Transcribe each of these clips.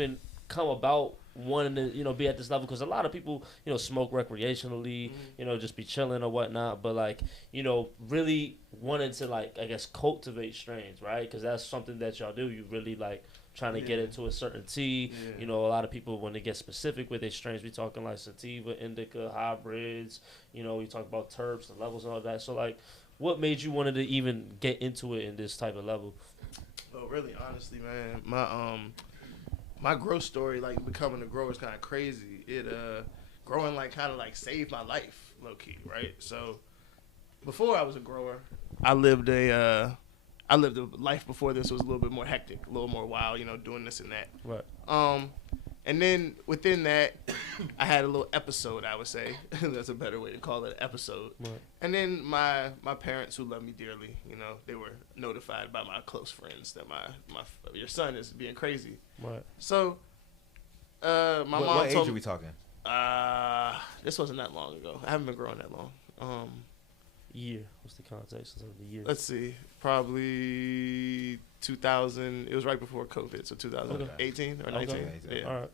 even come about wanting to, be at this level? Because a lot of people, smoke recreationally, just be chilling or whatnot. But like, really wanting to like, I guess, cultivate strains, right? Because that's something that y'all do. You really like trying to get into a certain tea. A lot of people, when they get specific with their strains, we talking like sativa, indica, hybrids. We talk about terps, the levels and all that. So like, what made you wanted to even get into it in this type of level? Well, really, honestly, man, my growth story, like becoming a grower, is kind of crazy. It growing like kind of like saved my life, low key, right? So before I was a grower, I lived a life before this was a little bit more hectic, a little more wild, doing this and that. Right. And then within that, I had a little episode, I would say. That's a better way to call it, an episode. Right. And then my parents, who love me dearly, they were notified by my close friends that your son is being crazy. Right. So my mom what age told are me, we talking? this wasn't that long ago. I haven't been growing that long. Year. What's the context of the year? Let's see. Probably 2000. It was right before COVID, so 2018 or 19. Okay. Yeah. All right.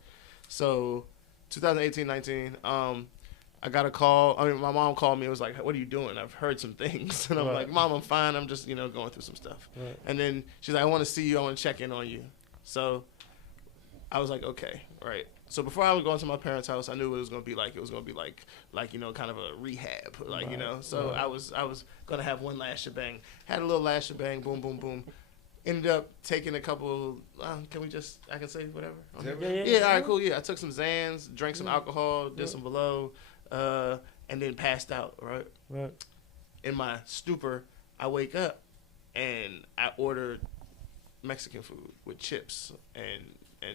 So 2018, 19. I got a call. I mean, my mom called me. It was like, "What are you doing?" I've heard some things, and I'm like, "Mom, I'm fine. I'm just going through some stuff." Right. And then she's like, "I want to see you. I want to check in on you." So I was like, "Okay, right." So before I was going to my parents' house, I knew what it was going to be like. It was going to be like kind of a rehab, like So I was going to have one last shebang. Had a little last shebang. Boom, boom, boom. Ended up taking a couple. I can say whatever. Yeah. All right, cool. Yeah, I took some Zans, drank some alcohol, did some below, and then passed out. Right. Right. In my stupor, I wake up and I ordered Mexican food with chips and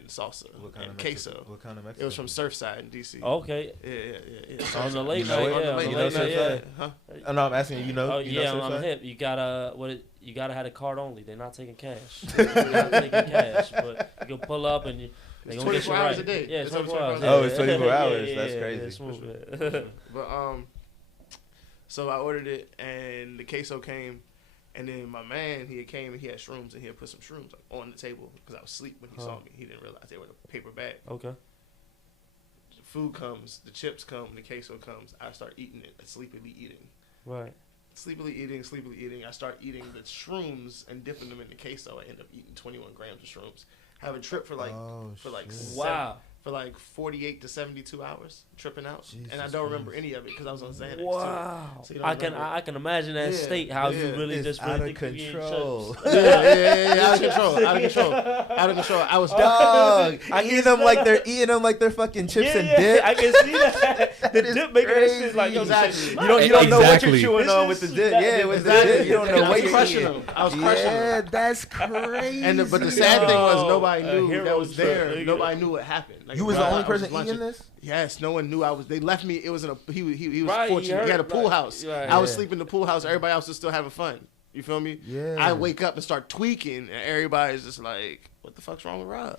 salsa and queso. What kind of Mexican? It was from Surfside in DC. Okay. Yeah. On the late You know night, it? yeah. You On the know late night, yeah. Surfside? Huh? Oh, no, I'm asking you. Oh you yeah, know I'm Surfside? hip. You gotta have a card only. They're not taking cash. They're not taking cash, but you can pull up and they It's gonna get you 24 hours right. a day. Yeah, It's 24 hours. Oh, it's 24 Yeah, hours. yeah, That's yeah, crazy. yeah, smooth, But so I ordered it and the queso came, and then my man he came and he had shrooms and he had put some shrooms on the table because I was asleep when he saw me. He didn't realize they were in a paper bag. Okay. The food comes, the chips come, the queso comes. I start eating it, sleepily eating. Right. Sleepily eating. I start eating the shrooms and dipping them in the queso. I end up eating 21 grams of shrooms. Have a trip for like Wow. for like 48 to 72 hours tripping out, Jesus and I don't remember any of it because I was on Xanax. Wow. Too. So you don't I remember. can imagine that state how you really It's just out really of think you eating control. chips. Yeah, out of control. I was Dog, eating them like they're fucking chips and dip. I can see that. The dip making that shit like Exactly. You don't know what you're Exactly. chewing on with the dip. Yeah, with the dip. You don't know I what was you're crushing eating. them. I was crushing them. Yeah, that's crazy. But the sad thing was Yo, nobody a knew hero that was trip, there. nigga. Nobody knew what happened. Like, You was the only I was person just lunching. eating this? Yes, no one knew I was. They left me. It was in a. He was Right, fortunate. He had a pool house. Right, I was yeah. sleeping in the pool house. Everybody else was still having fun. You feel me? Yeah. I wake up and start tweaking, and everybody's just like, "What the fuck's wrong with Rob?"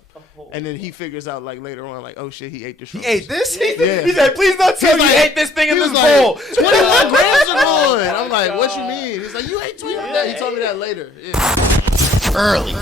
And then he figures out like later on, like, "Oh shit, he ate the shrooms." He ate this? Yeah. He said, please don't tell me you ate this thing in He this was like, bowl. 21 grams are gone. I'm like, "What you mean?" He's like, "You ate 21." He told me that later. Yeah. Early.